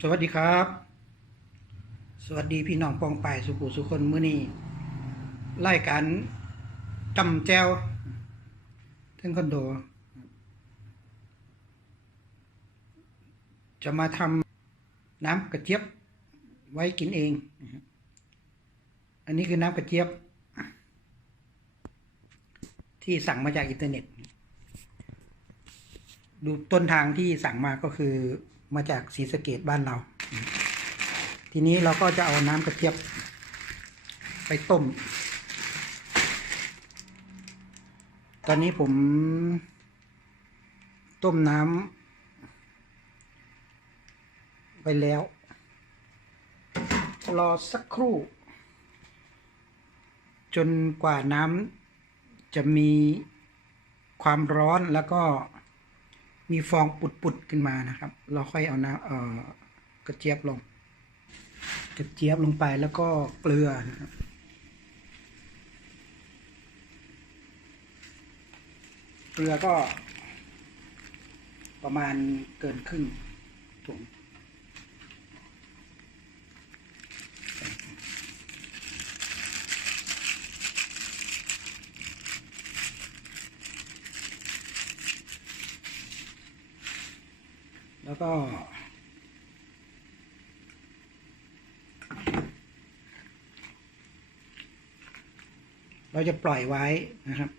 สวัสดีครับ สวัสดีพี่น้องปองป่ายสุขุสุคนมื้อนี้ไล่การจำแจวถึงคอนโด จะมาทำน้ำกระเจี๊ยบไว้กินเอง อันนี้คือน้ำกระเจี๊ยบ ที่สั่งมาจากอินเทอร์เน็ต ดูต้นทางที่สั่งมาก็คือ มาจากศรีสะเกดบ้านเรา ทีนี้เราก็จะเอาน้ำกระเจี๊ยบไปต้ม ตอนนี้ผม ต้มน้ำไปแล้ว รอสักครู่ จนกว่าน้ำจะมีความร้อนแล้วก็ มีฟองปุดๆขึ้นมานะครับ เราค่อยเอาน้ำเอ่อกระเจี๊ยบลง กระเจี๊ยบลงไปแล้วก็เกลือนะครับเกลือก็ประมาณเกินครึ่งถุง แล้วก็ เราจะปล่อยไว้นะครับ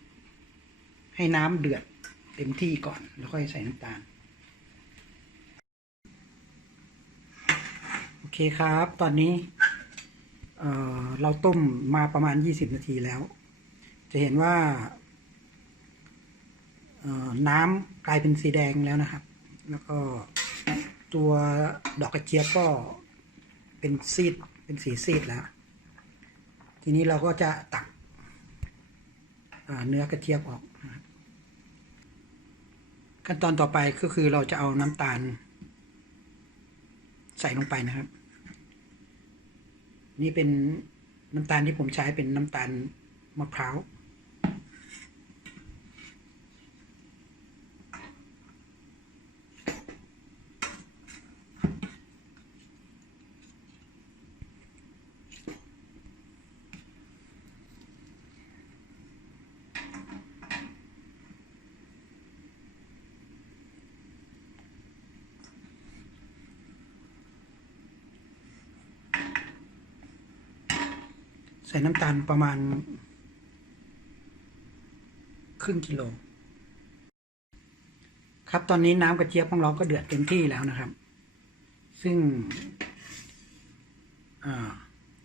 ให้น้ำเดือดเต็มที่ก่อน แล้วค่อยใส่น้ำตาล โอเคครับ ตอนนี้เเราต้มมาประมาณ 20 นาทีแล้ว จะเห็นว่าน้ำกลายเป็นสีแดงแล้วนะครับ แล้วก็ตัวดอกกระเจี๊ยบก็เป็นซีดเป็นสีซีดแล้ว ทีนี้เราก็จะตักเนื้อกระเจี๊ยบออก ขั้นตอนต่อไปก็คือเราจะเอาน้ำตาล ใส่ลงไปนะครับ นี่เป็นน้ำตาลที่ผมใช้เป็นน้ำตาลมะพร้าว ใส่น้ำตาลประมาณ ครึ่งกิโล ครับตอนนี้น้ำกระเจี๊ยบของเราก็เดือดเต็มที่แล้วนะครับ ซึ่ง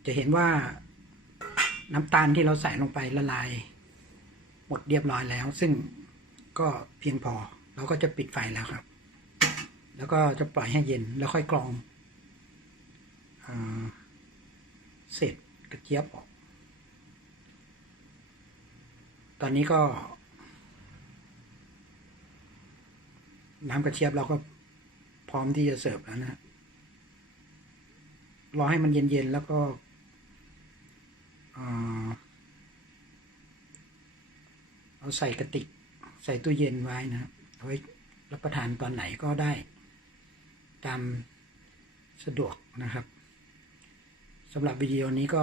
จะเห็นว่าน้ำตาลที่เราใส่ลงไปละลาย หมดเรียบร้อยแล้ว ซึ่งก็เพียงพอ เราก็จะปิดไฟแล้วครับ แล้วก็จะปล่อยให้เย็นแล้วค่อยกรองอาเศษก ระเจี๊ยบออก ตอนนี้ก็ น้ำกระเจี๊ยบเราก็พร้อมที่จะเสิร์ฟแล้วนะรอให้มันเย็นๆแล้วก็เอาใส่กระติก ใส่ตู้เย็นไว้นะครับเอาไว้รับประทานตอนไหนก็ได้ ตามสะดวกนะครับ สำหรับวิดีโอนี้ก็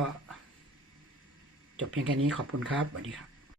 จบเพียงแค่นี้ขอบคุณครับสวัสดีครับ